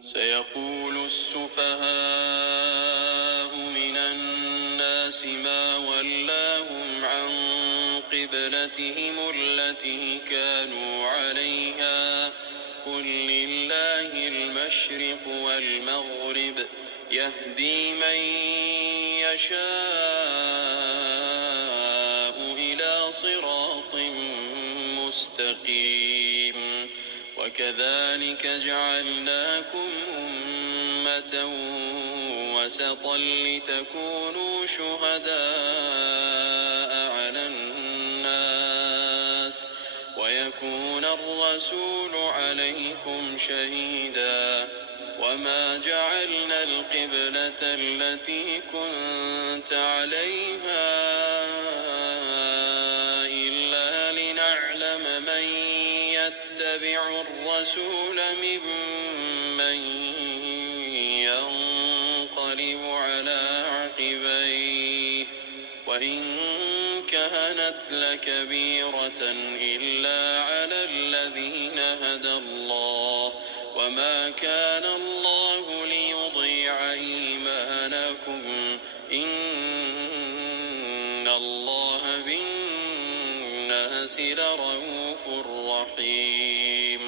سيقول السفهاء من الناس ما ولاهم عن قبلتهم التي كانوا عليها قل لله المشرق والمغرب يهدي من يشاء إلى صراط مستقيم وكذلك جعلناكم أمة وسطا لتكونوا شهداء على الناس ويكون الرسول عليكم شهيدا وما جعلنا القبلة التي كنت عليها إلا لنعلم من يتبع الرسول ممن ينقلب على عقبيه وإن كانت لكبيرة إلا على الذين هدى الله وما كان الله ليضيع إيمانكم إن الله بالناس لرءوف رحيم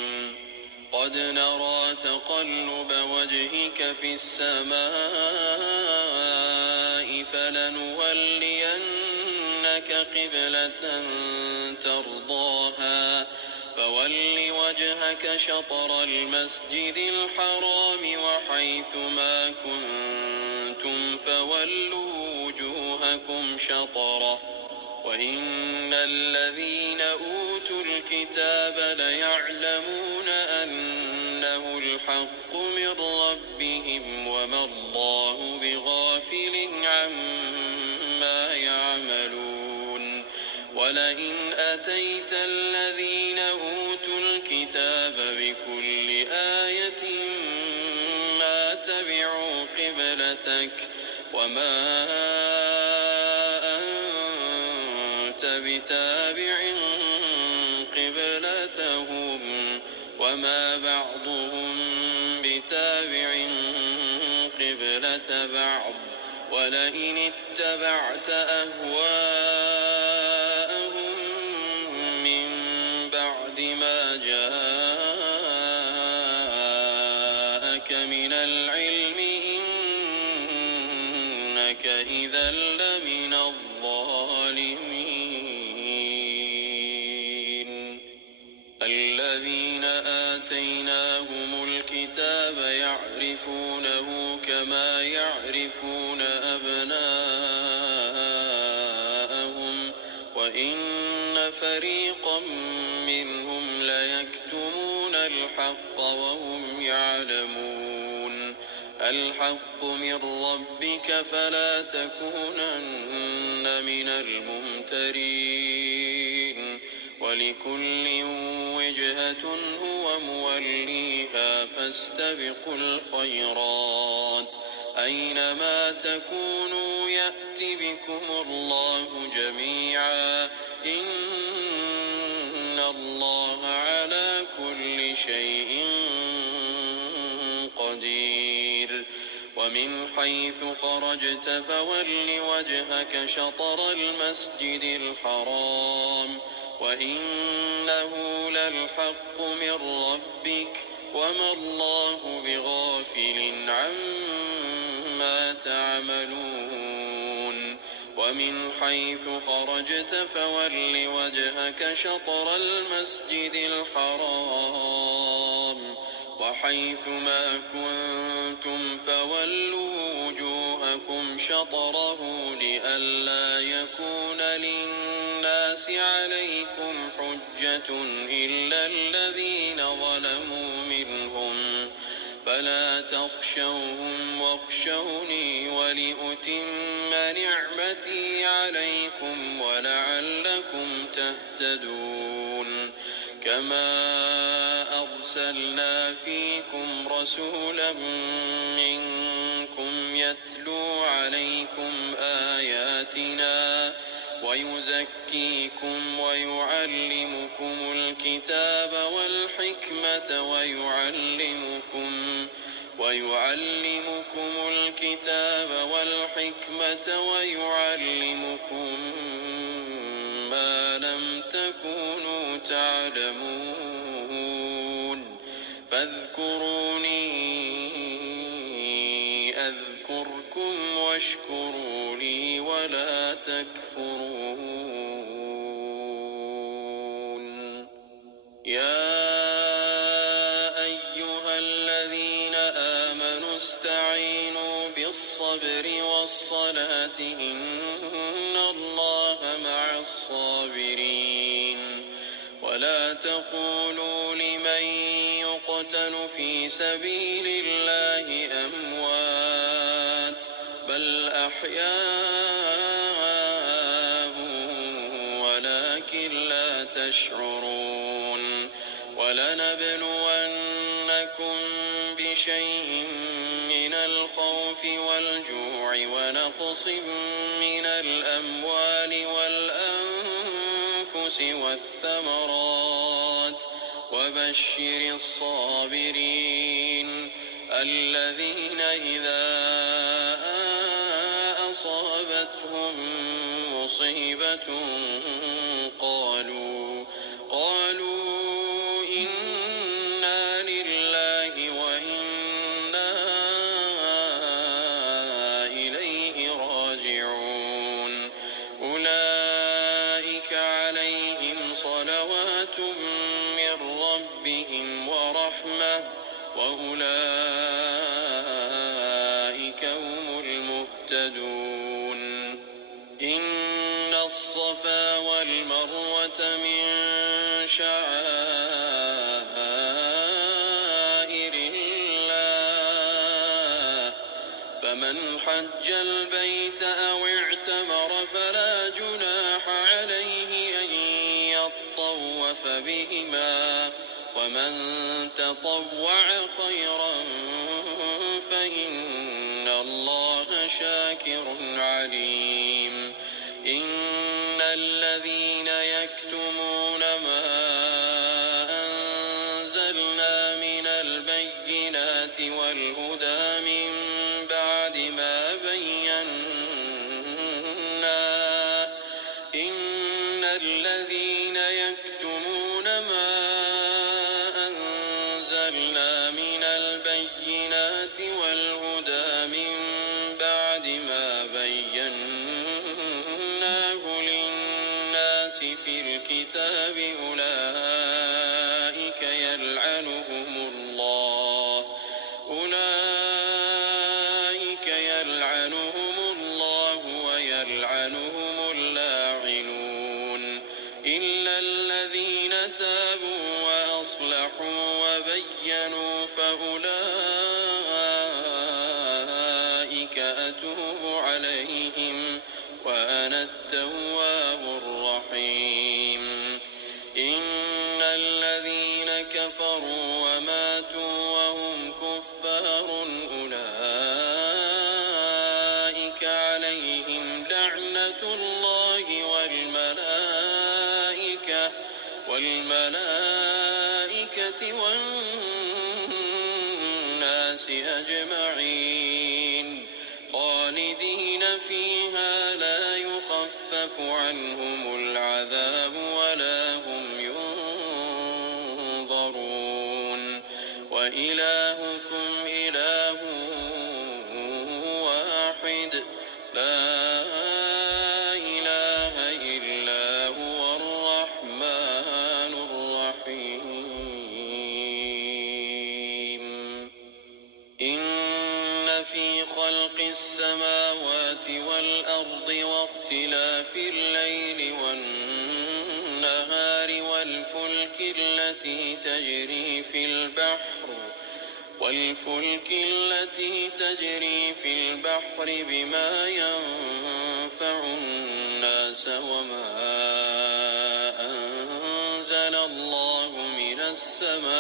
قد نرى تقلب وجهك في السماء فلنولينك قبلة ترضاها فول وجهك شطر المسجد الحرام وحيث ما كنتم فولوا وجوهكم شطره وإن الذين أوتوا الكتاب ليعلمون أنه الحق من ربهم وما الله بغافل عما يعملون ولئن أتيت الذين أوتوا الكتاب بكل آية ما تبعوا قبلتك وما أنت بتابع قبلتهم وما بعضهم بتابع قبلة بعض ولئن اتبعت أهواءهم من بعد ما جاءك من العلم إنك إذا لمن الظالمين الذين آتيناهم الكتاب يعرفونه كما يعرفون أبناءهم وإن فريقا منهم ليكتمون الحق وهم يعلمون الحق من ربك فلا تكونن من الممترين ولكل وجهة هو موليها فاستبقوا الخيرات أينما تكونوا يأت بكم الله جميعا إن الله على كل شيء قدير ومن حيث خرجت فول وجهك شطر المسجد الحرام وإنه للحق من ربك وما الله بغافل عما تعملون ومن حيث خرجت فول وجهك شطر المسجد الحرام وحيث ما كنتم فولوا وجوهكم شطره لئلا يكون للناس عليكم حجة إلا الذين ظلموا منهم فلا تخشوهم واخشوني ولأتم نعمتي عليكم ولعلكم تهتدون كما أرسلنا فيكم رسولا منكم يتلو عليكم آياتنا ويزكيكم ويعلمكم الكتاب والحكمة ويعلمكم الكتاب والحكمة ويعلمكم ما لم تكونوا تعلمون فاذكروني أذكركم واشكروا لي ولا تكفرون يا أيها الذين آمنوا استعينوا بالصبر والصلاة إن الله مع الصابرين ولا تقولوا لمن يقتل في سبيل الله أموات بل أحياء ولكن لا تشعرون ولنبلونكم بشيء من الخوف والجوع ونقص من الأموال والأنفس والثمرات وبشر الصابرين الذين إذا أصابتهم مصيبة قالوا إنا لله وإنا إليه راجعون أولئك عليهم صلوات من ربهم ورحمة وأولئك هم المهتدون إن الصفا والمروة من شعائر الله فمن حج البيت أو اعتمر فلا جناح عليه أن يطوف بهما ومن تطوع خيرا فإن الله شاكر عليم إن الذين يكتمون ما أنزلنا من البينات والهدى من بعد ما بيناه إن الذين يكتمون ما أنزلنا من البينات والهدى من بعد ما بيناه للناس في الكتاب أولئك يلعنهم الله ويلعنهم اللاعنون إلا الذين تابوا وأصلحوا وبينوا فأولئك أتوب عليهم وأنا التواب الرحيم إن الذين كفروا وماتوا وهم كفار أولئك عليهم لعنة الله والملائكة والناس أجمعين خالدين فيها لا يخفف عنهم العذاب ولا هم ينظرون وإلهكم إله واحد لا إله إلا هو الرحمن الرحيم إن في خلق السماوات والأرض واختلاف الليل والنهار والفلك التي تجري في البحر بما ينفع الناس وما أنزل الله من السماء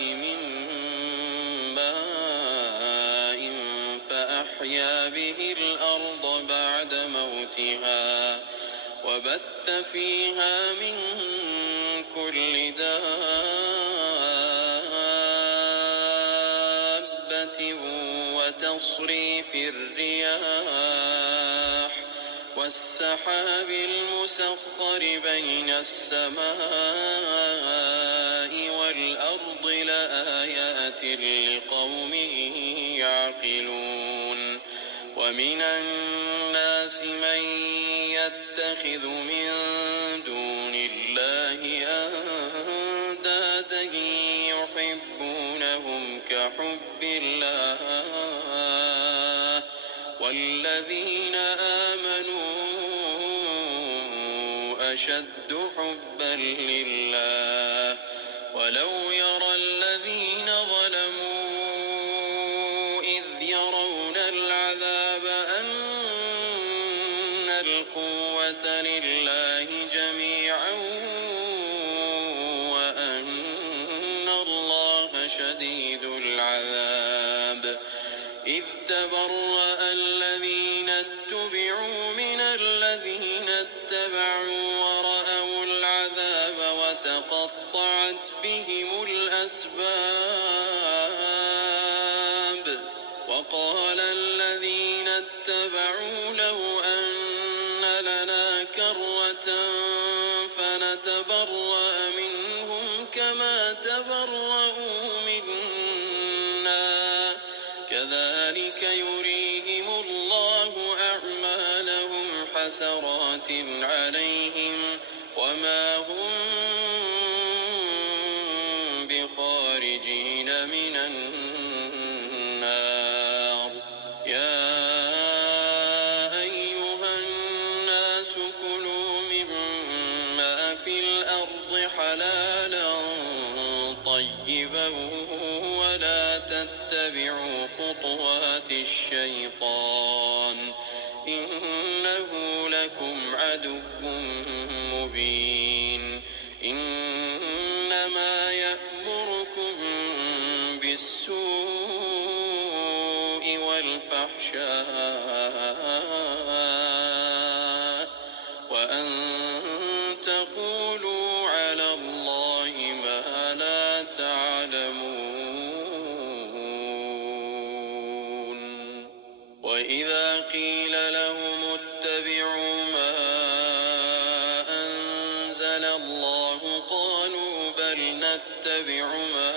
من ماء فأحيا به الأرض بعد موتها وبث فيها من كل دابة وتصريف الرياح والسحاب المسخر بين السماء والأرض لآيات لقوم يعقلون ومن الناس من يتخذ من دون الله أندادا يحبونهم كحب الله والذين آمنوا أشد حبا لله ولو يرى الذين ظلموا إذ يرون العذاب أن القوة لله جميعا وأن الله شديد العذاب إذ تبرأ الذين اتبعوا من الذين اتبعوا ورأوا العذاب وتقطعت بهم الأسباب وقال الذين اتبعوا لو أن لنا كرة فنتبرأ منهم كما تبرأوا منا كذلك يريهم الله أعمالهم حسرات عليهم وما هم بخارجين من النار يا أيها الناس كلوا مما في الأرض حلالا طيبا ولا تتبعوا خطوات الشيطان إنه لكم عدو مبين إنما يأمركم بالسوء والفحشاء وأن تقولوا على الله ما لا تعلمون وإذا قيل لهم اتبعوا ما أنزل الله قالوا بل نتبع ما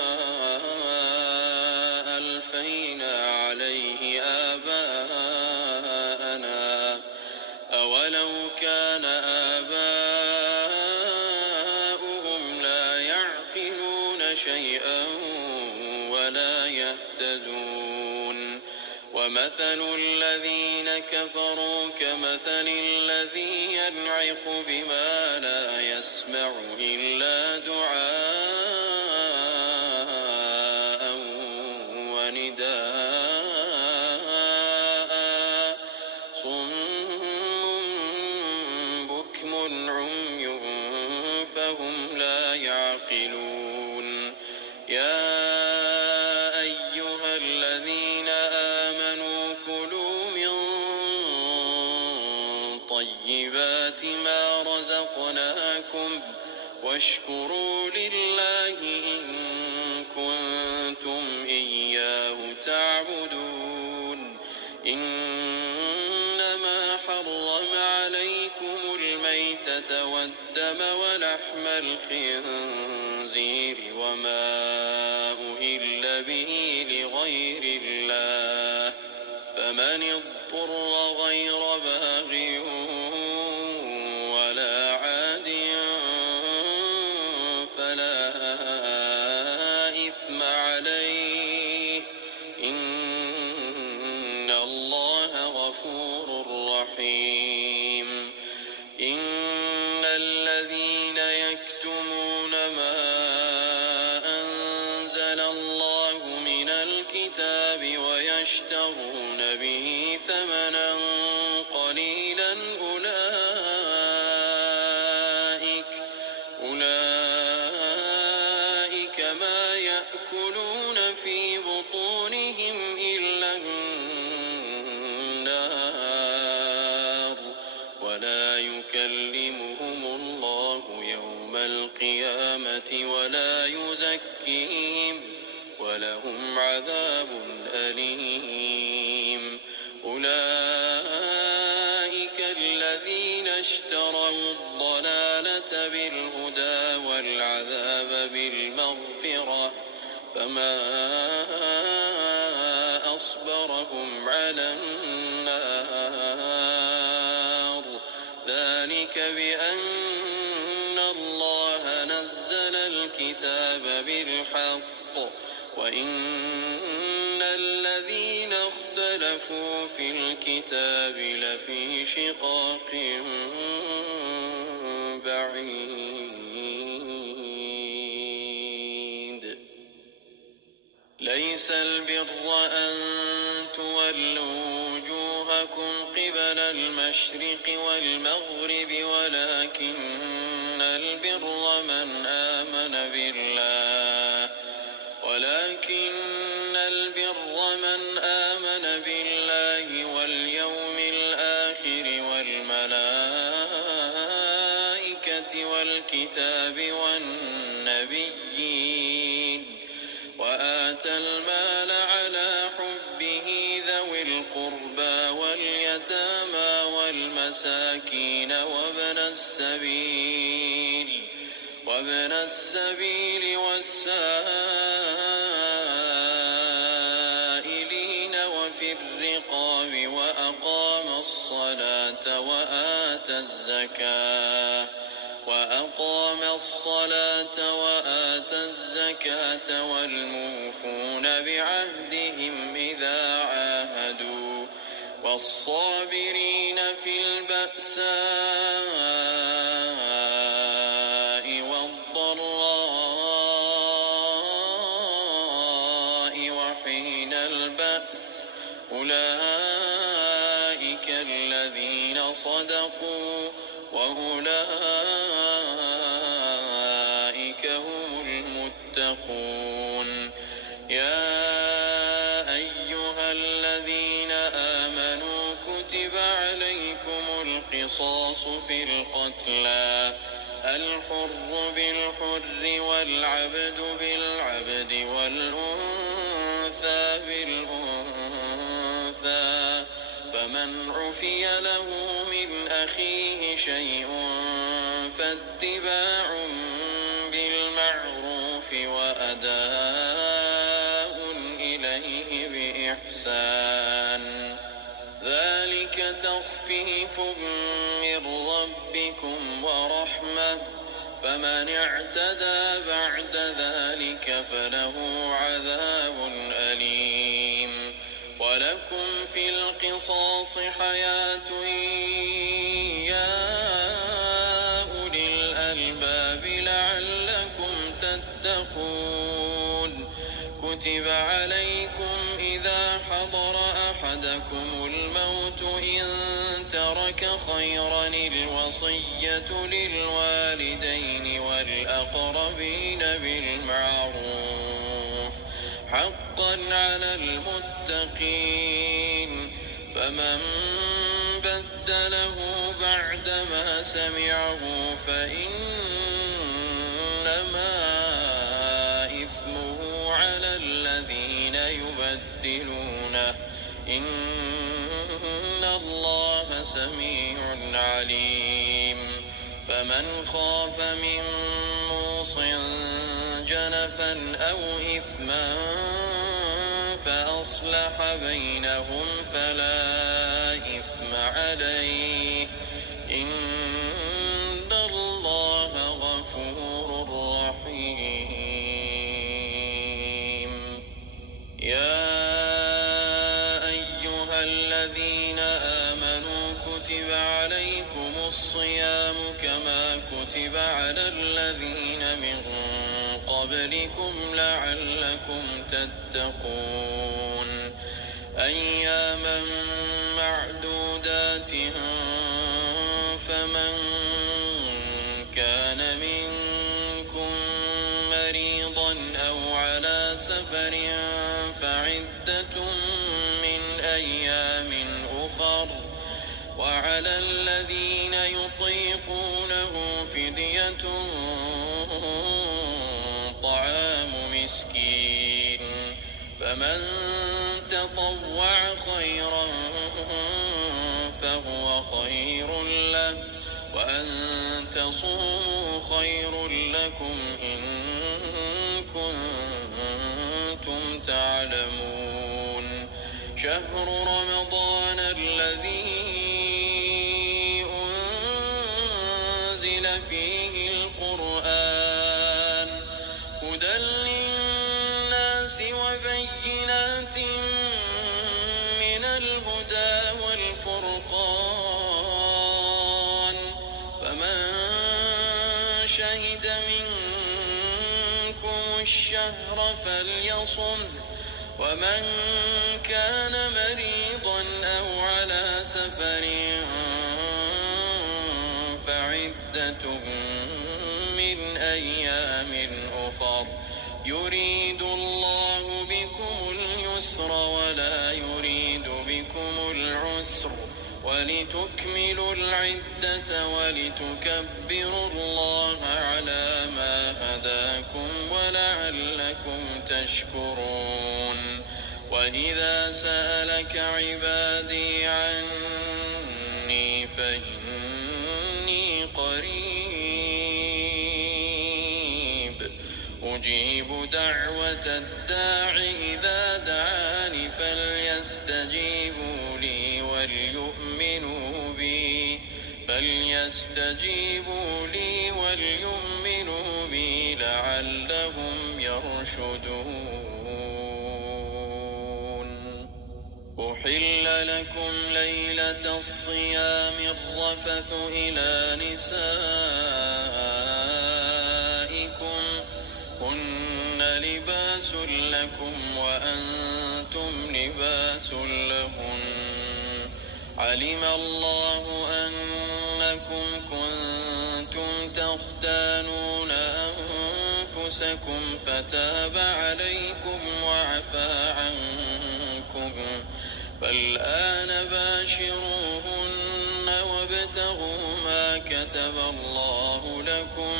ألفينا عليه آباءنا أولو كان آباؤهم لا يعقلون شيئا ولا يهتدون ومثل الذين كفروا كمثل الذي ينعق بما لا يسمع إلا دعاء ونداء صم بكم عمي فهم لا يعقلون يا أيها الذين آمنوا كلوا من طيبات ما رزقناكم واشكروا لله إن كنتم إياه تعبدون إنما حرم عليكم الميتة والدم ولحم الخنزير وما أهل به لغير الله فمن اضطر غير باغ ولا عاد فلا إثم عليه إن الله غفور رحيم إن الذين يكتمون ما أنزل الله من الكتاب ويشترون به ثمنا قليلا أولئك ما يأكلون في بطونهم إلا النار ولا يكلمون ولا يزكيهم ولهم عذاب أليم. أولئك الذين اشتروا الضلالة بالهدى والعذاب بالمغفرة فما أصبرهم على النار. ذلك بأن الله نزل الكتاب بالحق وإن الذين اختلفوا في الكتاب لفي شقاق بعيد. ليس البر أن تولوا وجوهكم قبل المشرق والمغرب ولكن البر من آمن بالله واليوم الآخر والملائكة والكتاب والنبيين وآتى المال على حبه ذوي القربى واليتامى والمساكين وابن السبيل والسائلين وفي الرقاب وأقام الصلاة وآتى الزكاة والموفون بعهدهم إذا عاهدوا والصابرين في البأساء والضراء وحين البأس. أولئك الذين صدقوا وأولئك هم المتقون. يا أيها الذين آمنوا كتب عليكم القصاص في القتلى الحر بالحر والعبد بالعبد والأنثى بالأنثى فمن عفي له من أخيه شيء فاتباع بالمعروف وأداء إليه بإحسان ذلك تخفيف من ربكم ورحمة فمن اعتدى بعد ذلك فله عذاب أليم. ولكم في القصاص حياة يا أولي الألباب لعلكم تتقون. كتب عليكم إذا حضر أحدكم الموت إن ترك خيرا الوصية للوالدين والأقربين بالمعروف حقا على المتقين. فمن بدله بعدما سمعه فإنما إثمه على الذين يبدلونه إن الله سميع عليم. فمن خاف من موص جنفا أو إثما فأصلح بينهم فلا إثم عليه إن الله غفور رحيم. يا أيها الذين آمنوا كتب عليكم الصيام كما كتب على الذين من قبلكم لعلكم تتقون. أياما معدودات فمن كان منكم مريضا أو على سفر فعدة من أيام أخر وعلى الذين يطيقونه فدية فمن تطوع خيرا فهو خير له، وأن تصوموا خير لكم إن كنتم تعلمون. شهر رمضان الذي أنزل فيه القرآن هدى للناس وبينات من الهدى والفرقان، فمن شهد منكم الشهر فليصم، ومن كان مريضا أو على سفر فعدة من أيام أخر، يريد الله بكم اليسر ولا يريد بكم العسر، ولتكملوا العدة ولتكبروا الله على ما هداكم ولعلكم تشكرون. وإذا سألك عبادي عني فإني قريب أجيب دعوة الداع إذا دعاني فليستجيبوا لي وليؤمنوا بي لعلهم يرشدون. أحل لكم ليلة الصيام الرفث إلى نسائكم هن لباس لكم وأنتم لباس لهن، علم الله أنكم كنتم تختانون أنفسكم فتاب عليكم وعفى عنكم، فالآن باشروهن وابتغوا ما كتب الله لكم،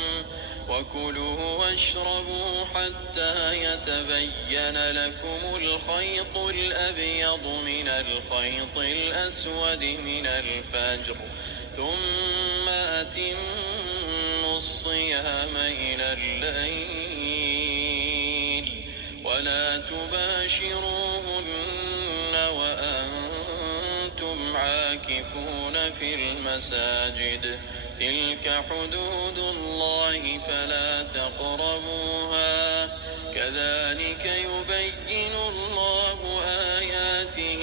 وكلوا واشربوا حتى يتبين لكم الخيط الأبيض من الخيط الأسود من الفجر، ثم أتموا الصيام إلى الليل، ولا تباشروهن وأنتم عاكفون في المساجد، تلك حدود الله فلا تقربوها، كذلك يبين الله آياته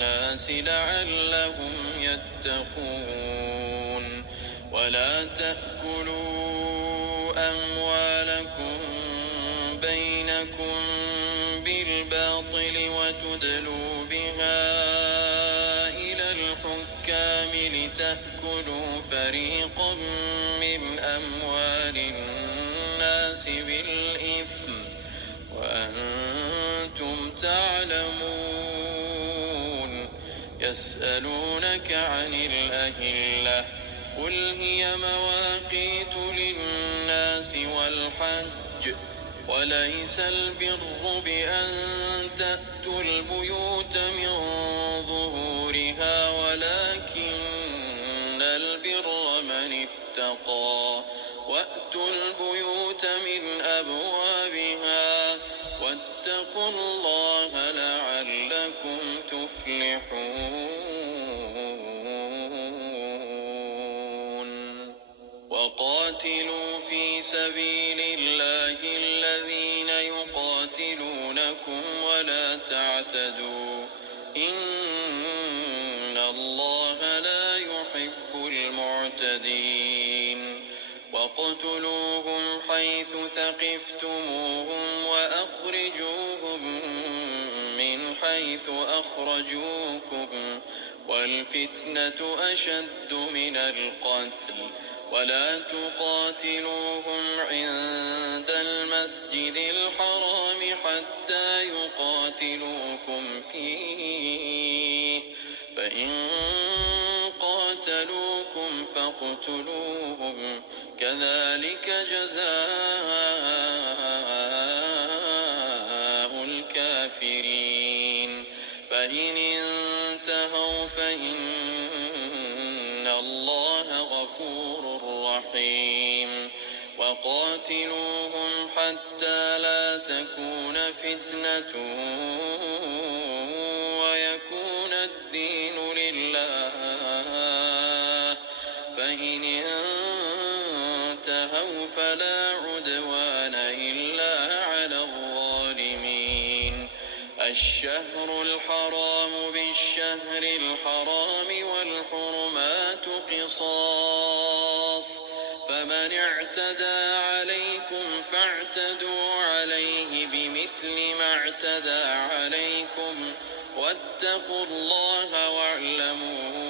للناس لعلهم يتقون. ولا تأكلوا أموالكم بينكم بالباطل وتدلوا بها إلى الحكام لتأكلوا فريقا من أموال الناس بالإثم وأنتم تعلمون. يسألونك عن الأهلة قل هي مواقيت للناس والحج، وليس البر بأن تأتوا البيوت من ظهورها ولكن البر من اتقى، وأتوا البيوت من أبوابها واتقوا الله لعلكم تفلحون. وقاتلوا في سبيل الله الذين يقاتلونكم ولا تعتدوا، إن الله لا يحب المعتدين. واقتلوهم حيث ثقفتموهم وأخرجوهم من حيث أخرجوكم، والفتنة أشد من القتل، ولا تقاتلوهم عند المسجد الحرام حتى يقاتلوكم فيه، فإن قاتلوكم فاقتلوهم، كذلك جزاء فإن انتهوا فإن الله غفور رحيم وقاتلوهم حتى لا تكون فتنة ويكون الدين لله فإن انتهوا فلا عدوان إلا على الظالمين الشهر الحرام بالشهر الحرام والحرمات قصاص فمن اعتدى عليكم فاعتدوا عليه بمثل ما اعتدى عليكم واتقوا الله واعلموا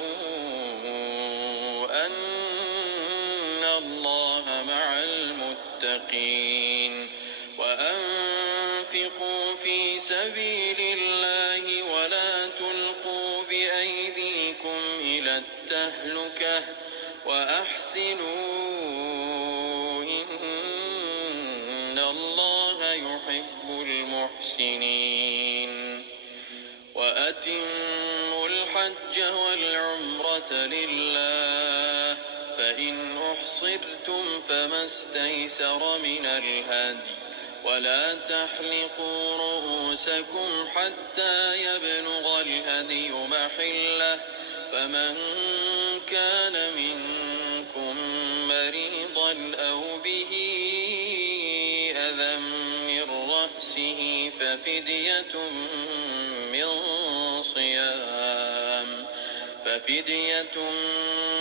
أن الله مع المتقين وأنفقوا في سبيل الله ولا تلقوا بأيديكم إلى التهلكة وأحسنوا إن الله يحب المحسنين وأتموا الحج والعمرة لله فإن أحصرتم فما استيسر من الهدي ولا تحلقوا رؤوسكم حتى يبلغ الهدي محله فمن كان منكم مريضا أو به أذى من رأسه ففدية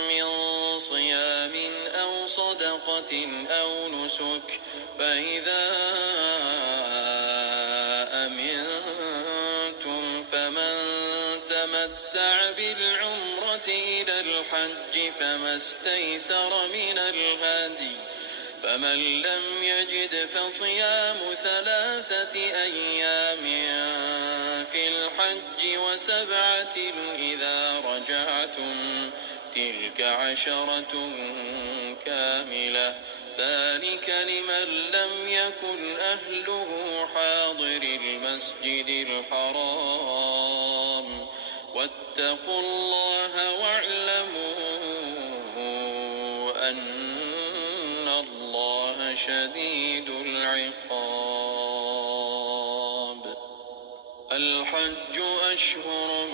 من صيام أو صدقة أو نسك فإذا أمنتم فمن تمتع بالعمرة إلى الحج فما استيسر من الهدي فمن لم يجد فصيام 3 أيام في الحج و7 إذا رجعتم تلك 10 كاملة ذلك لمن لم يكن أهله حاضر المسجد الحرام واتقوا الله واعلموا أن الله شديد العقاب الحج أشهر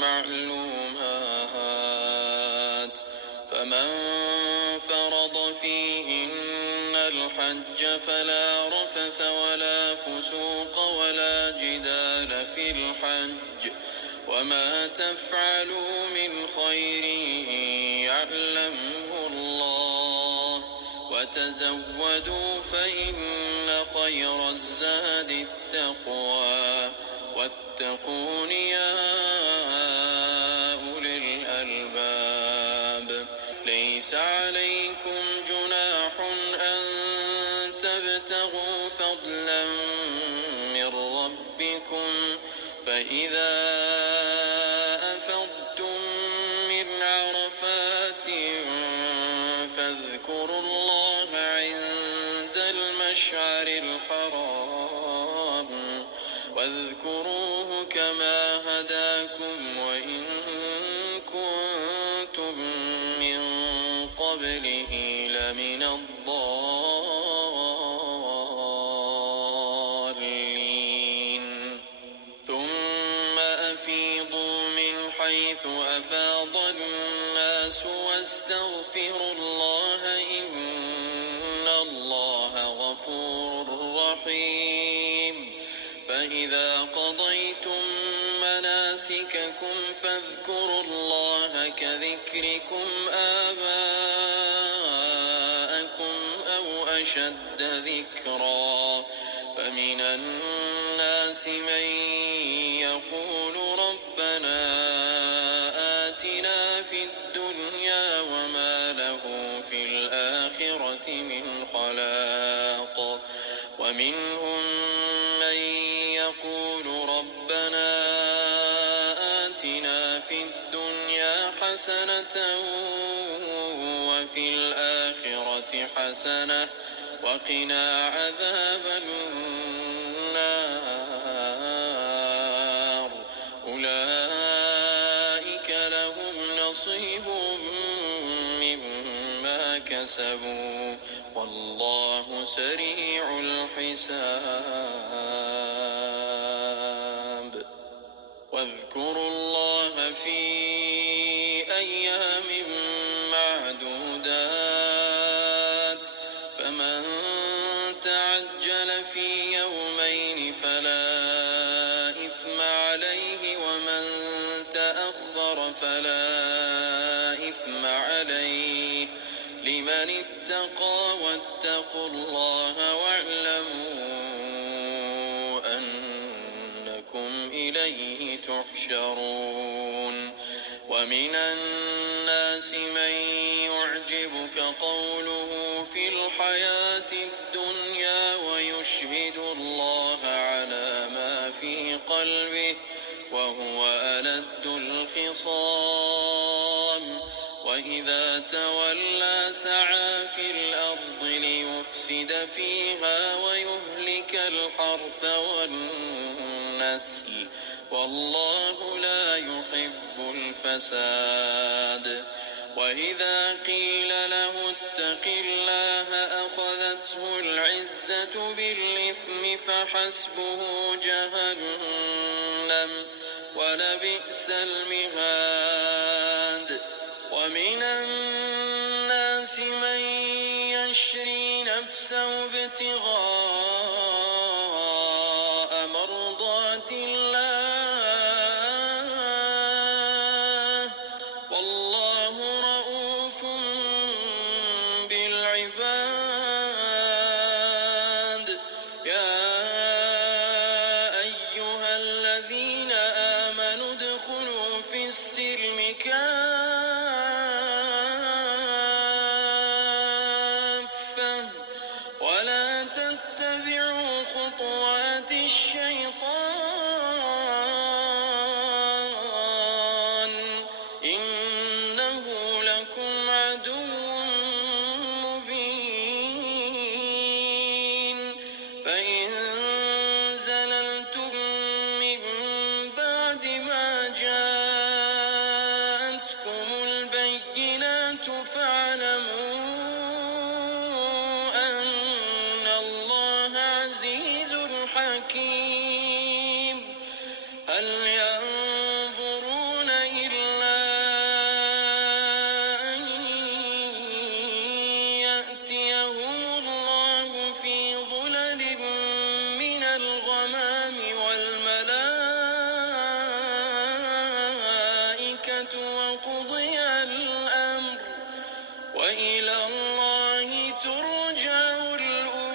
معلومات فمن فرض فيهن الحج فلا رفث ولا فسوق ولا جدال في الحج وما تفعلوا من خير يعلمه الله وتزودوا فإن خير الزاد التقوى واتقون يا أولي الألباب ليس عليكم جناح أن تبتغوا فضلا من ربكم فإذا أفضتم من عرفات فاذكروا الله عند المشعر الحرام واذكروه كما هداكم وإن كنتم من قبله لمن الضالين ثم أفيضوا من حيث أفاض الناس واستغفروا الله إن الله غفور رحيم فإذا قضيتم مناسككم فاذكروا الله كذكركم آباءكم أو أشد ذكرا فمن الناس من يقول ربنا آتنا في الدنيا وما له في الآخرة من خلاق ومنهم من يقول ربنا آتنا في الدنيا حسنة وفي الآخرة حسنة وقنا عذاب النار نصيب مما كسبوا والله سريع الحساب واذكروا الله في أيام معدودات فمن تعجل في يومين فلا إثم عليه ومن تأخر فلا إثم عليه لمن اتقى واتقوا الله واعلموا أنكم إليه تحشرون ومن الناس من يعجبك قوله في الحياة الدنيا ويشهد الله على ما في قلبه وهو ألد الخصام وإذا تولى سعى في الأرض ليفسد فيها ويهلك الحرث والنسل والله لا يحب الفساد وإذا قيل له اتق الله أخذته العزة بالإثم فحسبه جهنم ولبئس المهاد ومن الناس من يشري نفسه ابتغاء مرضات الله والله رؤوف بالعباد يا أيها الذين آمنوا ادخلوا في السلم كافة ولا تتبعوا خطوات الشيطان إنه لكم عدو مبين فإن زللتم من بعد ما جاءتكم البينات فاعلموا أن الله عزيز حكيم هل ينظرون إلا أن يأتيهم الله في ظلل من الغمام والملائكة وقضي الأمر وإلى الله ترجع الأمور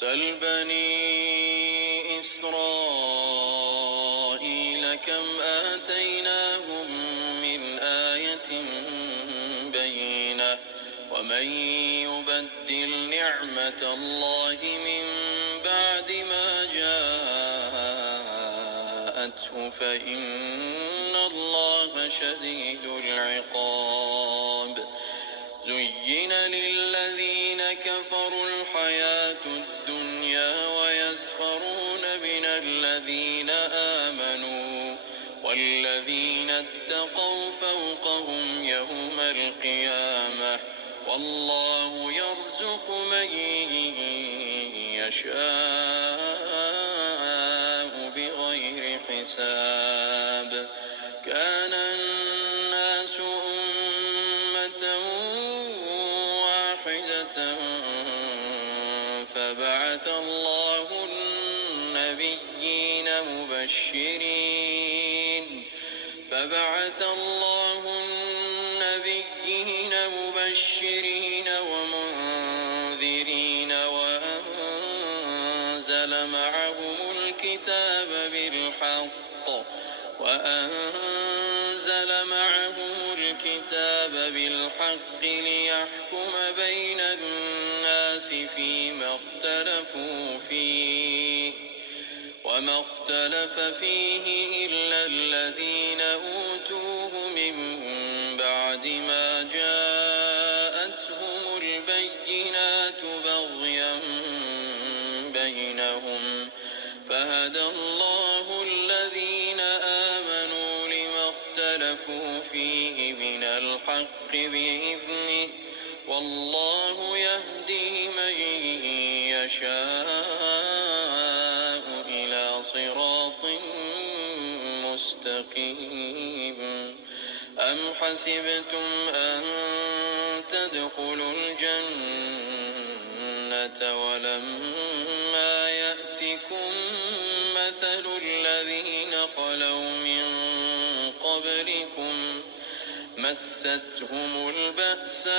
سل بني إسرائيل كم آتيناهم من آية بينة ومن يبدل نعمة الله من بعد ما جاءته فإن الله شديد العقاب زين للذين كفروا الحياة الدنيا ويسخرون من الذين آمنوا والذين اتقوا فوقهم يوم القيامة والله يرزق من يشاء بغير حساب كان الناس أمة واحدة فبعث الله النبيين مبشرين ومنذرين وأنزل معهم الكتاب بالحق ليحكم بين الناس فيما اختلفوا فيه وما اختلف فيه إلا الذين أوتوه من بعد ما جاءتهم البينات بغيا بينهم الحق بإذنه والله يهدي من يشاء إلى صراط مستقيم. أم حسبتم أن تدخلوا الجنة ولما يأتكم مثل الذين خلوا من قبلكم مستهم البأساء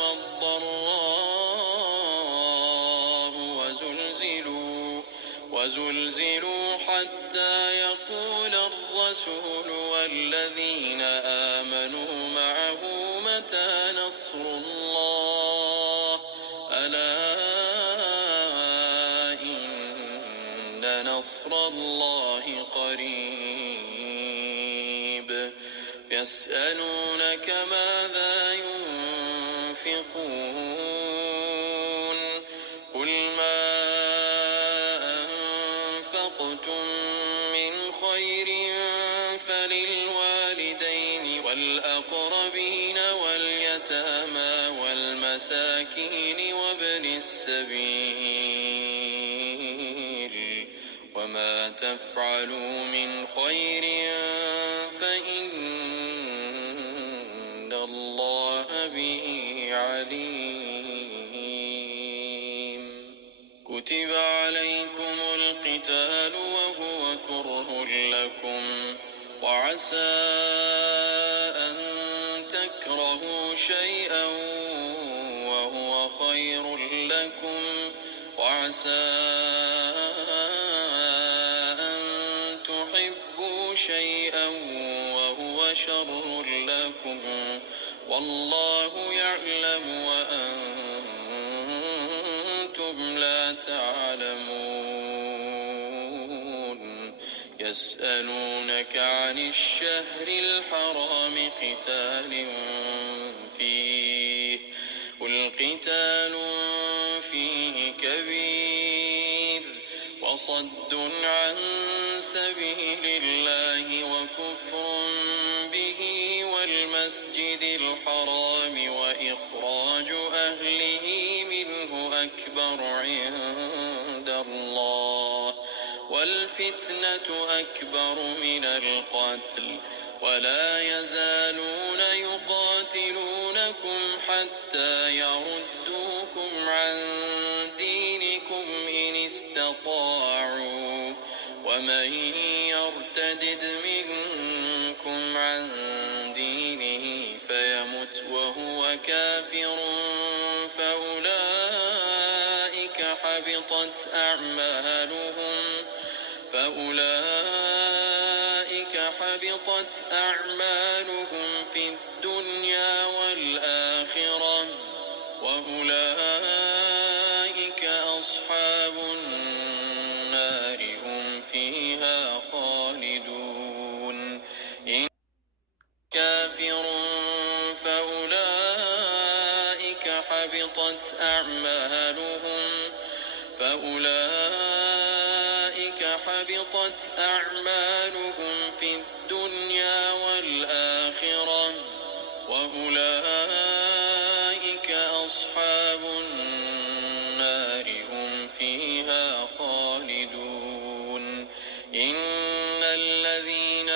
والضراء وزلزلوا حتى يقول الرسول والذين آمنوا معه متى نصر الله ألا إن نصر الله قريب. يسألونك ماذا ينفقون قل ما أنفقتم من خير فللوالدين والأقربين واليتامى والمساكين وابن السبيل وما تفعلوا من خير فإن الله به عليم. كتب عليكم القتال وهو كره لكم وعسى أن تكرهوا شيئا وهو خير لكم وعسى أن تحبوا شيئا وهو شر لكم والله يعلم وأنتم لا تعلمون. يسألونك عن الشهر الحرام قتال فيه قل قتال فيه كبير وصد عن سبيل الله وكفر به والمسجد الحرام وإخراج أهله منه أكبر عند الله والفتنة أكبر من القتل ولا يزالون يقاتلونكم حتى يردوكم عن دينكم إن استطاعوا ومن يرتدد منكم عن دينه فيمت وهو كافر فأولئك حبطت أعمالهم في الدنيا والآخرة وأولئك أصحاب النار هم فيها خالدون. إن كافر فأولئك حبطت أعمالهم في الدنيا والآخرة وأولئك أصحاب النار هم فيها خالدون. إن الذين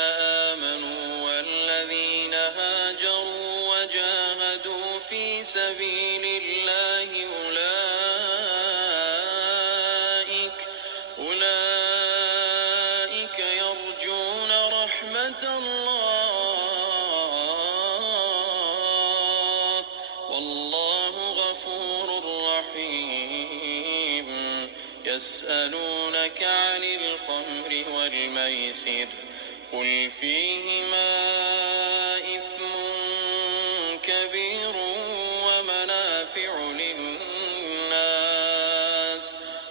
آمنوا والذين هاجروا وجاهدوا في سبيل الله أولئك يرجون رحمة الله والله غفور رحيم. يسألونك عن الخمر والميسر قل فيهما إثم كبير ومنافع للناس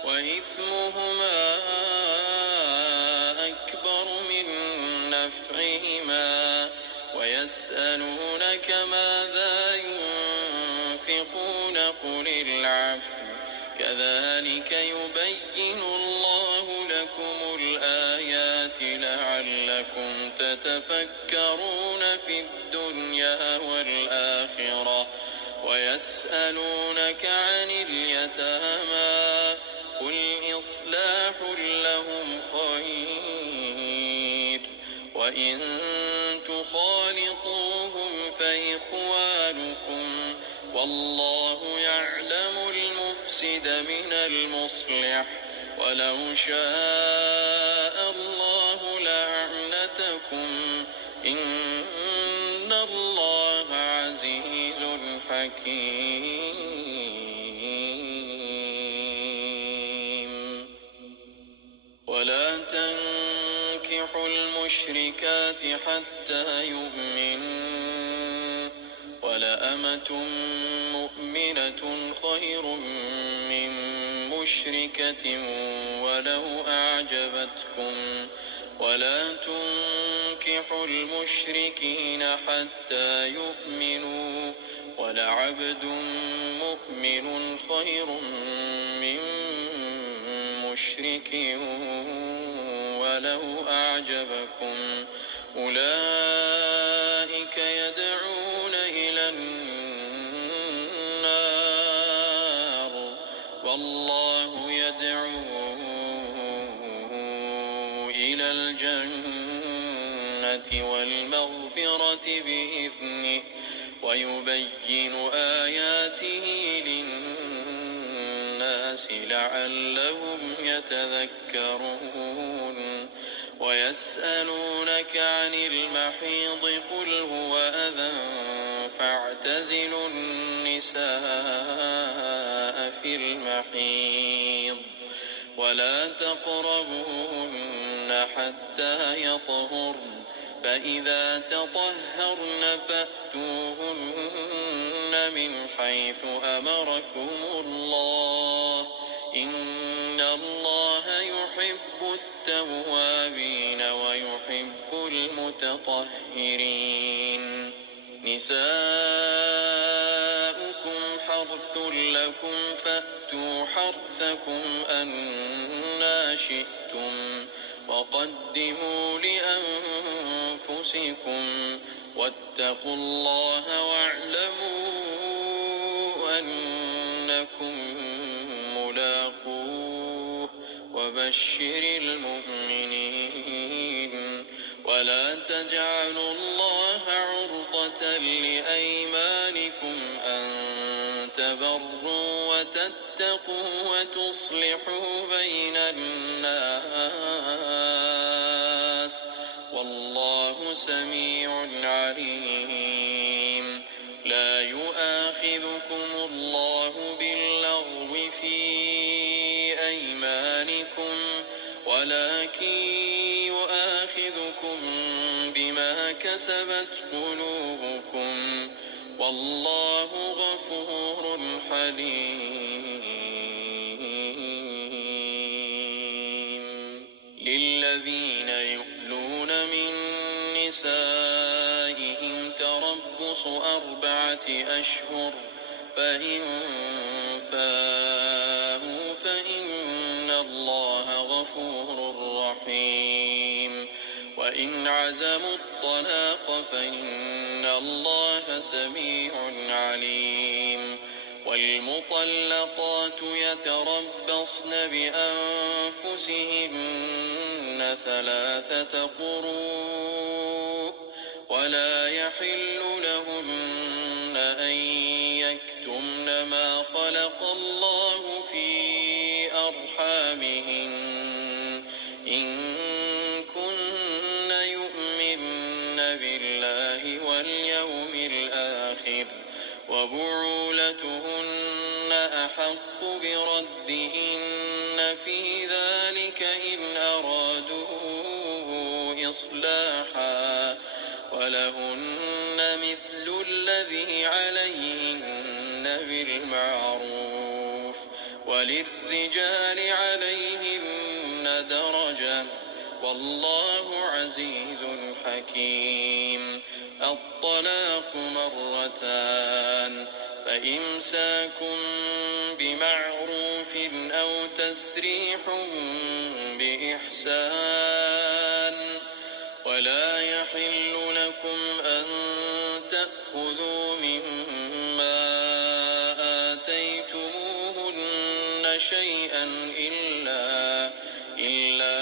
وإثمهما أكبر من نفعهما ويسألونك ماذا ينفقون قل العفو كذلك يبين الله لكم الآيات لعلكم تتفكرون في الدنيا الدنيا والآخرة ويسألونك عن اليتامى قل إصلاح لهم خير وإن تخالطوهم فإخوانكم والله يعلم المفسد من المصلح ولو شاء الله لأعنتكم إن الله عزيز حكيم ولا تنكحوا المشركات حتى يؤمنوا ولأمة مؤمنة خير من مشركة ولو أعجبتكم ولا تنكحوا المشركين حتى يؤمنوا ولعبد مؤمن خير من مشرك ولو أعجبكم أولئك يدعون إلى النار والله يدعو إلى الجنة والمغفرة بإذنه ويبين آياته للناس لعلهم يتذكرون ويسألونك عن المحيض قل هو أذى فاعتزلوا النساء في المحيض ولا تقربوهن حتى يطهرن فإذا تطهرن فأتوهن من حيث أمركم الله إن الله يحب التوابين ويحب المتطهرين نساؤكم حرث لكم فأتوا حرثكم أنى شئتم وقدموا لأنفسكم واتقوا الله واعلموا أنكم ملاقوه وبشر المؤمنين ولا تجعلوا الله عرضة لأيمانكم أن تبروا وتتقوا وتصلحوا بين الناس والله سميع عليم لا يؤاخذكم الله باللغو في أيمانكم ولكن يؤاخذكم بما كسبت قلوبكم والله غفور حليم للذين يؤلون من نسائهم تربص 4 أشهر فإن فاءوا فإن الله غفور رحيم وإن عزموا الطلاق فإن الله سميع عليم والمطلقات يتربصن بأنفسهن 3 قروء ولا يحل لهن أن يكتمن ما خلق الله في أرحامهن إن كن يؤمن بالله واليوم الآخر وبعولتهن أحق بردهن في ذلك إن أرادوا إصلاحا ولهن مثل الذي عليهن بالمعروف وللرجال عليهن درجة والله عزيز حكيم الطلاق 2 فإمساك بمعروف أو تسريح بإحسان ولا يحل لكم أن تأخذوا شيئا إلا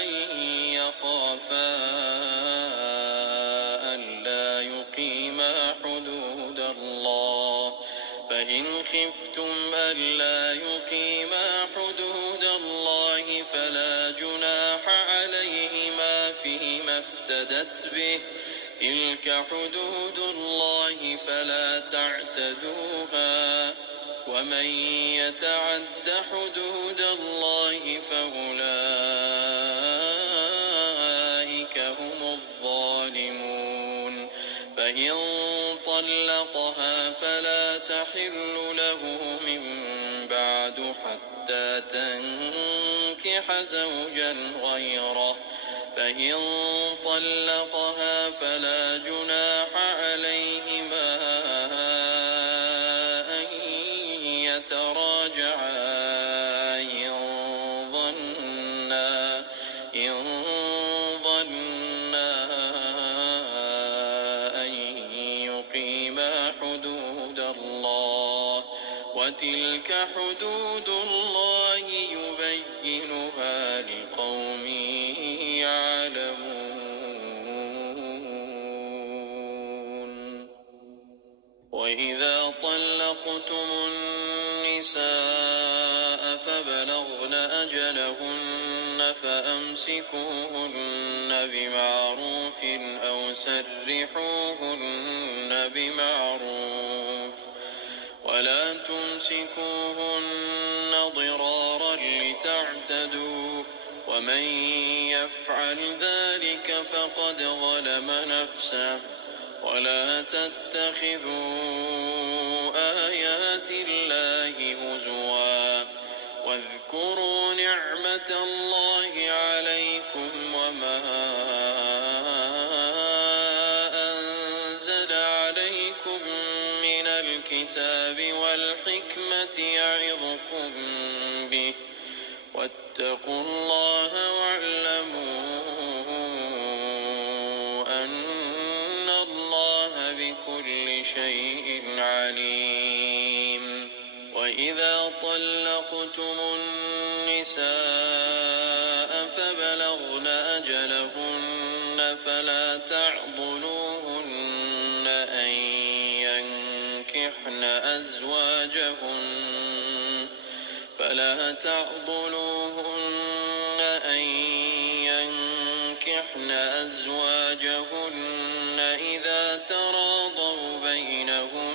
أن يخافا ألا يقيما حدود الله. فإن خفتم ألا يقيما حدود الله فلا جناح عليهما فيما افتدت به، تلك حدود الله فلا تعتدوها، ومن يتعد حدود الله فأولئك هم الظالمون. فإن طلقها فلا تحل له من بعد حتى تنكح زوجا غيره. فإن طلقها فلا جناح عليهما أن يتراجعا إن ظنا أن يقيما حدود الله، وتلك حدود الله يبينها لقوم يعلمون. وإذا طلقتم النساء فبلغن أجلهن فأمسكوهن بمعروف أو سرحوهن بمعروف، ولا تمسكوهن ضرارا لتعتدوا، ومن يفعل ذلك فقد ظلم نفسه. ولا تتخذوا آيات الله هزوا، واذكروا نعمة الله عليكم وما أنزل عليكم من الكتاب والحكمة يعظكم به، واتقوا الله واعلموا أن الله بكل شيء عليم. وإذا طلقتم النساء فبلغن أجلهن فلا تعضلوهن أن ينكحن أزواجهن إذا تراضوا بينهم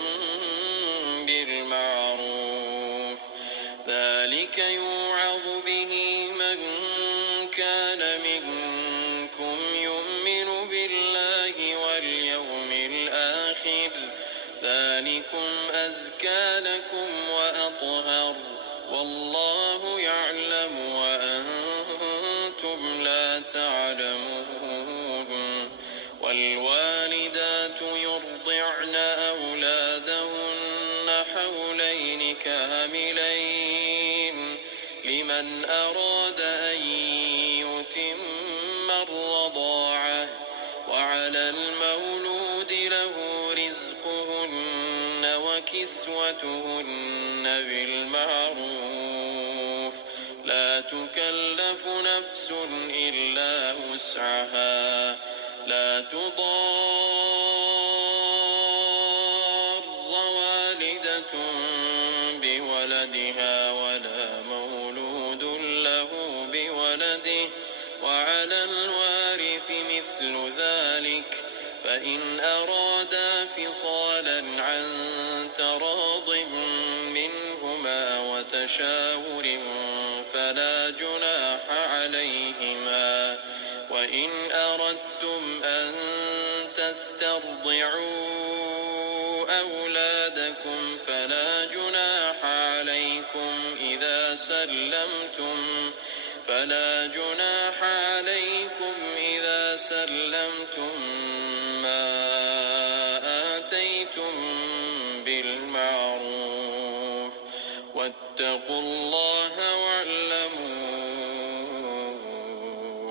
بالمعروف، ذلك يوعظ به من كان منكم يؤمن بالله واليوم الآخر، ذلكم أزكى لكم وأطهر، والله يعلم وأنتم لا تعلمون. والوالدات يرضعن أولادهن حولين كاملين لمن أراد أن يتم الرضاعة، وعلى المولود له رزقهن وكسوتهن بالمعروف، لا تكلف نفس إلا وسعها، لا تضار والدة بولدها ولا مولود له بولده، وعلى الوارث مثل ذلك، فإن أرادا فصالا عن تراض منهما وتشاور فلا جناح عليهما. وإن أردتم أن تسترضعوا أولادكم فلا جناح عليكم إذا سلمتم ما آتيتم بالمعروف، واتقوا الله واعلموا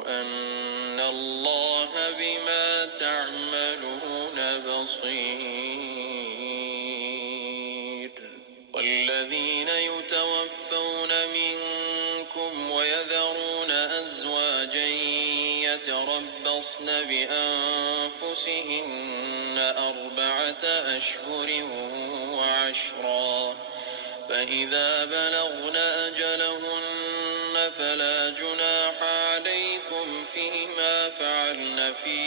أن الله بما تعملون بصير. والذين يتربصن بأنفسهن 4 أشهر وعشرا، فإذا بلغن أجلهن فلا جناح عليكم فيما فعلن في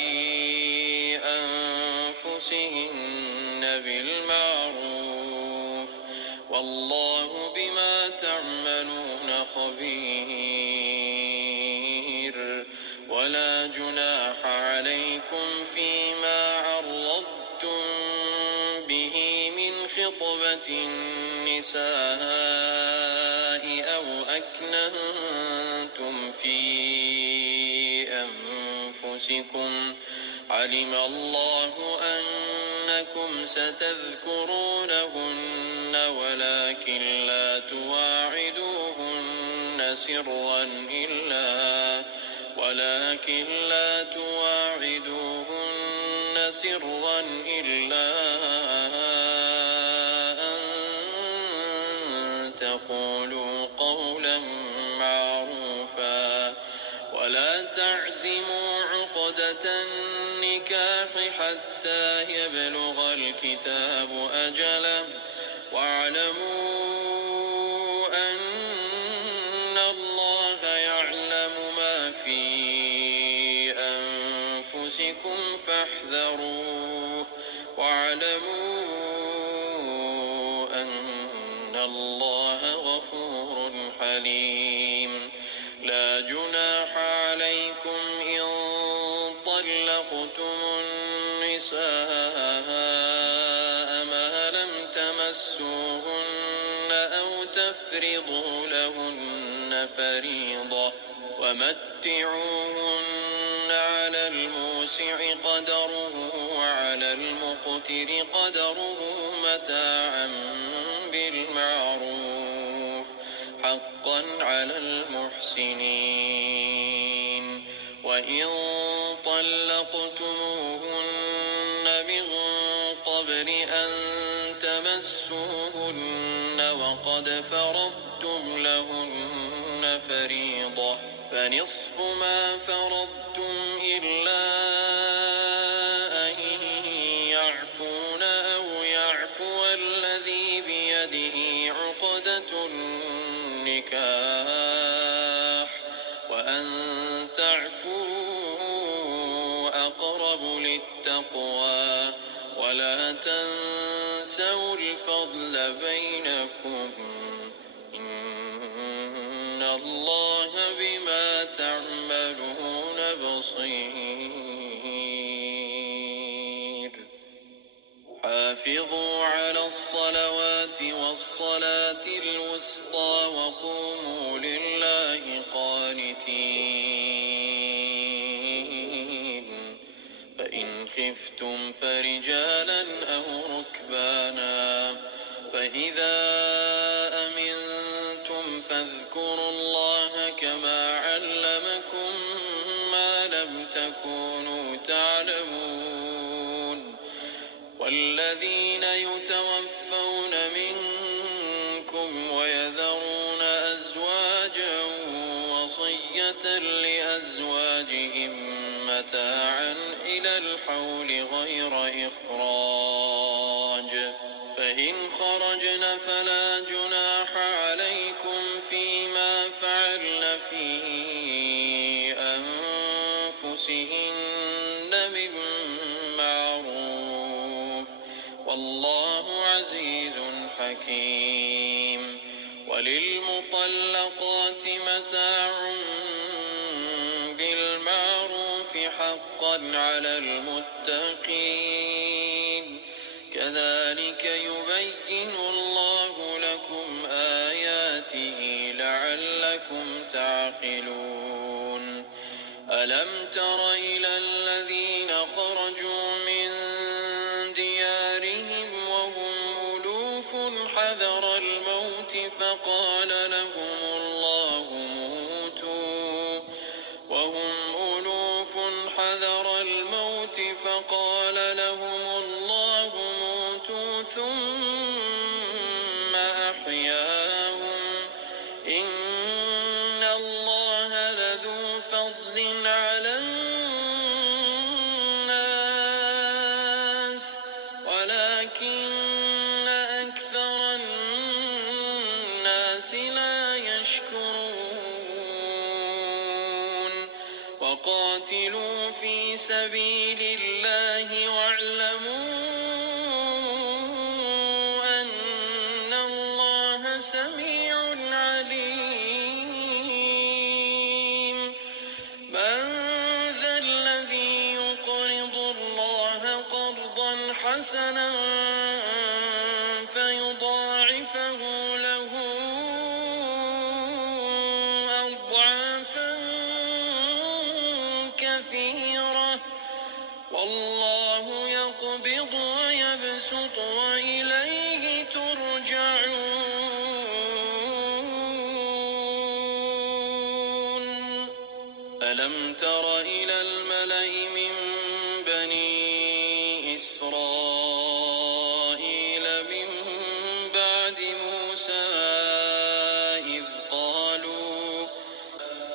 أنفسهن بالمعروف، والله بما تعملون خبير. ولا جناح عليكم فيما عرضتم به من خطبة النساء أو أكننتم في أنفسكم، علم الله أنكم ستذكرونهن ولكن لا تواعدوهن سرا إلا أن تقولوا قولا معروفا، ولا تعزموا عقدة النكاح حتى يبلغ الكتاب أجله، واعلموا أن الله يعلم ما في أنفسكم فاحذروه، واعلموا أن الله غفور حليم. لا جناح عليكم إن طلقتم النساء ما لم تمسوهن أو تفرضوا لهن فريضة، ومتعوهن على الموسع قدره وعلى المقتر قدره متاعا بالمعروف، حقا على المحسنين. وإن طلقتموهن من قبل أن تمسوهن وقد فرضتم لهن فريضة، فنصف ما فرضتم إلا أن يعفون أو يعفو الذي بيده عقدة النكاح، وأن تعفوا أقرب للتقوى، ولا تنسوا الفضل بينكم، إن الله بما تعملون بصير. حافظوا على الصلوات والصلاة الوسطى وقوموا لله قانتين. فإن خفتم فرجالا أو ركبانا، فإذا أمنتم فاذكروا الله كما علمكم ما لم تكونوا تعلمون. والذين يتوفون منكم ويذرون أزواجا وصية لأزواجهم متاعا إلى الحول غير إخراج، فإن خرجن فلا جناح عليكم فيما فعلن في أنفسهن من معروف، والله عزيز حكيم. وللمطلقات متاع بالمعروف حقا على المتقين، كذلك يبين الله لكم آياته لعلكم تعقلون. ألم تر إلى الذين خرجوا من ديارهم وهم ألوف حذر الموت فقال لهم الله موتوا ثم أحياهم، إن الله لذو فضل على الناس لا يشكرون وقاتلوا في سبيل الله واعلموا أن الله سميع عليم من ذا الذي يقرض الله قرضا حسنا فيضاعفه له أضعافا كثيرة والله يقبض ويبسط وإليه ترجعون ألم تر إلى الملأ من بني إسرائيل من بعد موسى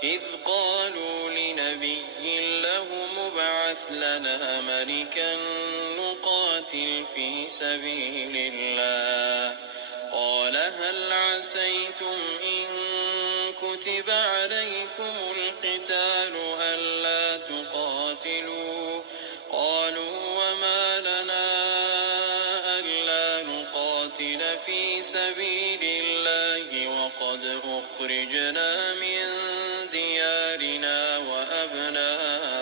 إذ قالوا لنبي له ابعث لنا ملكا نقاتل في سبيل الله قال هل عسيتم إن كتب عليكم القتال ألا تقاتلوا قالوا وما لنا ألا نقاتل في سبيل الله وقد أخرجنا من ديارنا وأبنائنا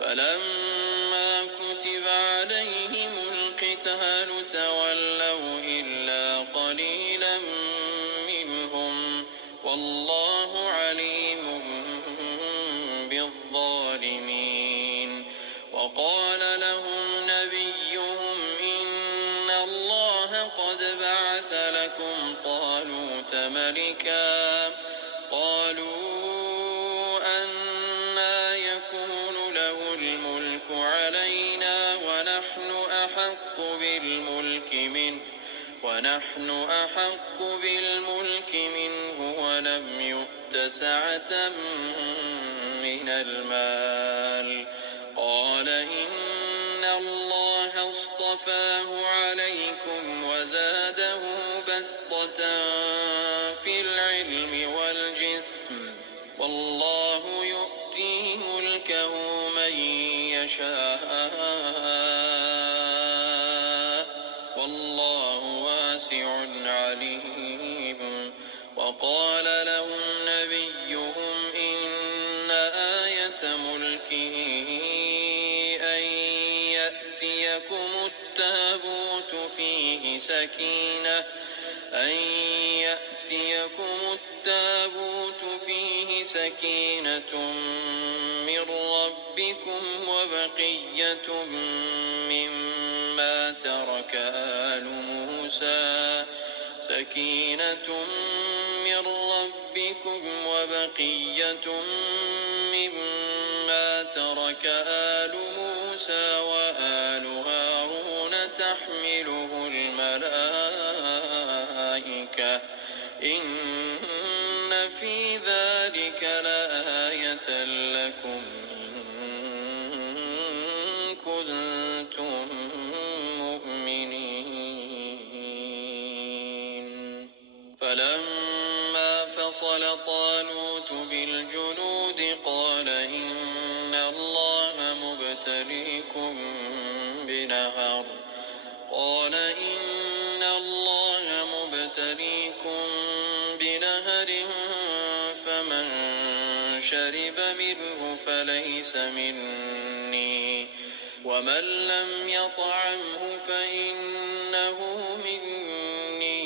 فلما كتب عليهم القتال تولوا إلا قليلا منهم والله عليم بالظالمين وقال لهم نبيهم إن الله قد بعث لكم طالوت ملكا قالوا أنى يكون له الملك علينا ونحن أحق بالملك منه ولم يؤت سعة من المال قال إن الله اصطفاه عليكم وزاده بسطة في العلم والجسم والله يؤتي ملكه من يشاء والله واسع عليم وقال لهم نبيهم إن آية ملكه أن يأتيكم التابوت فيه سكينة من ربكم وبقية مما ترك آل موسى وآل هارون تحمله الملائكة إن في ذلك لآية لكم إن كنتم مؤمنين فلما فصل طالوت بالجنود قال إن الله مبتليكم بنهر فمن شرب منه فليس مني ومن لم يطعمه فإنه مني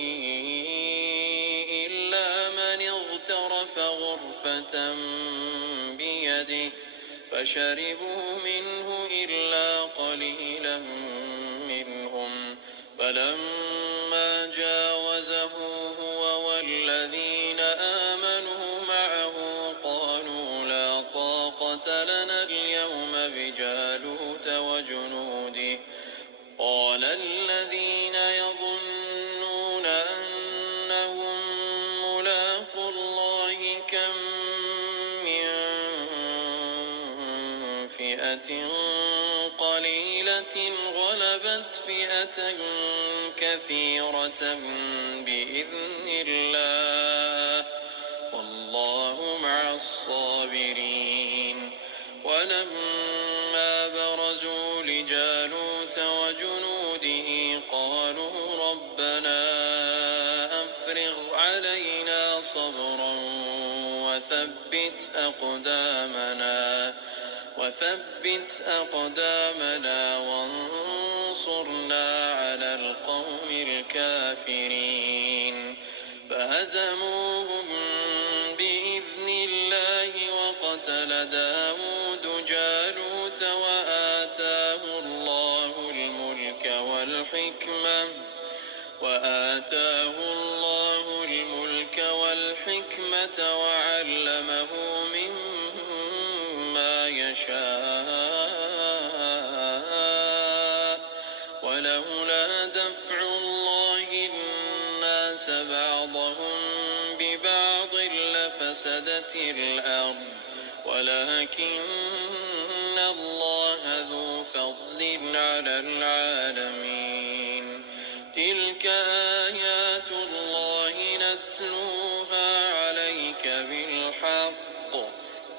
إلا من اغترف غرفة بيده فشربوا منه إلا قليلا منهم فلما جاوزه هو والذين آمنوا معه قالوا لا طاقة لنا اليوم بجالوت وجنوده قال الذين يظنون أنهم ملاقو الله كم من فئة قليلة فئة غلبت فئة كثيرة بإذن الله، والله مع الصابرين. ولما برزوا لجالوت وجنوده قالوا ربنا أفرغ علينا صبرا وثبت أقدامنا وانصرنا على القوم الكافرين. فهزموهم بإذن الله وقتل داود جالوت وآتاه الله الملك والحكمة وعلمه مما يشاء. ولولا دفع الله الناس بعضهم ببعض لفسدت الأرض ولكن الله ذو فضل على العالمين. تلك آيات الله نتلوها عليك بالحق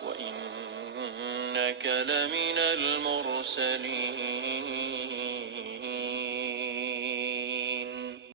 وإنك لمن المرسلين.